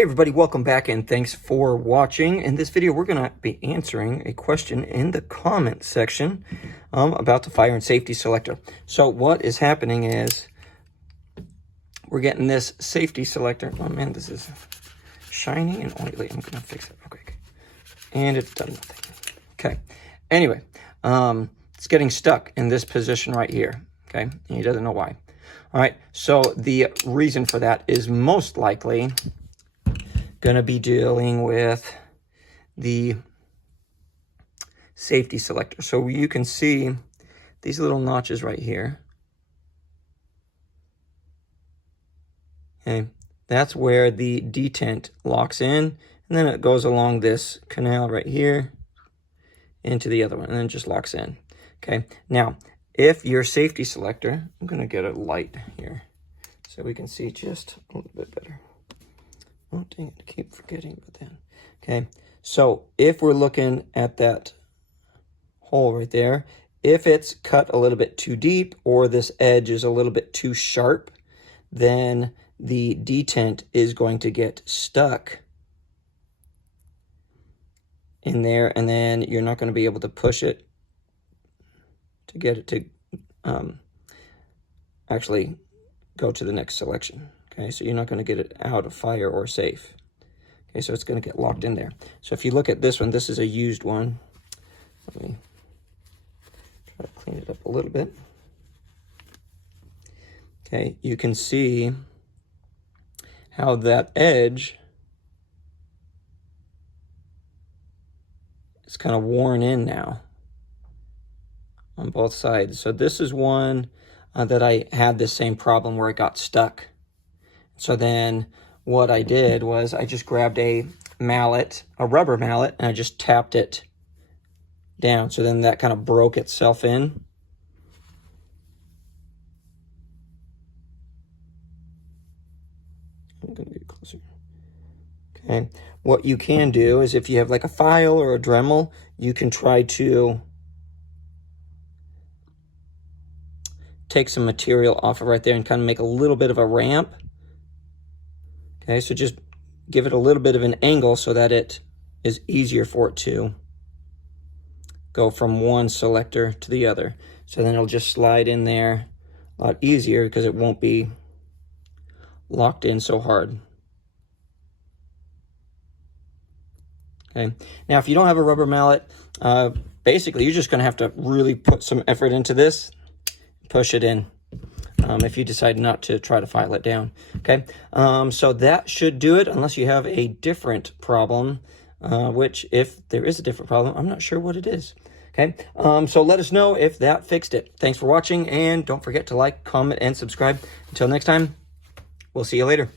Hey everybody, welcome back and thanks for watching. In this video, we're going to be answering a question in the comment section about the fire and safety selector. So what is happening is we're getting this safety selector. Oh man, this is shiny and oily. I'm going to fix it real quick. And it's done nothing. Okay. Anyway, it's getting stuck in this position right here. Okay. And he doesn't know why. All right. So the reason for that is most likely going to be dealing with the safety selector. So you can see these little notches right here. Okay, that's where the detent locks in, and then it goes along this canal right here into the other one, and then just locks in. Okay, now if your safety selector, I'm going to get a light here so we can see just a little bit better. Oh, dang it, I keep forgetting about that. Okay, so if we're looking at that hole right there, if it's cut a little bit too deep or this edge is a little bit too sharp, then the detent is going to get stuck in there, and then you're not going to be able to push it to get it to actually go to the next selection. Okay, so you're not going to get it out of fire or safe. Okay, so it's going to get locked in there. So if you look at this one, this is a used one. Let me try to clean it up a little bit. Okay, you can see how that edge is kind of worn in now on both sides. So this is one that I had the same problem where it got stuck. So then what I did was I just grabbed a mallet, a rubber mallet, and I just tapped it down. So then that kind of broke itself in. I'm going to get closer. Okay. What you can do is if you have like a file or a Dremel, you can try to take some material off of right there and kind of make a little bit of a ramp. Okay, so just give it a little bit of an angle so that it is easier for it to go from one selector to the other. So then it'll just slide in there a lot easier because it won't be locked in so hard. Okay, now if you don't have a rubber mallet, basically you're just going to have to really put some effort into this, push it in. If you decide not to try to file it down. Okay, so that should do it unless you have a different problem, which if there is a different problem, I'm not sure what it is. Okay, so let us know if that fixed it. Thanks for watching, and don't forget to like, comment, and subscribe. Until next time, we'll see you later.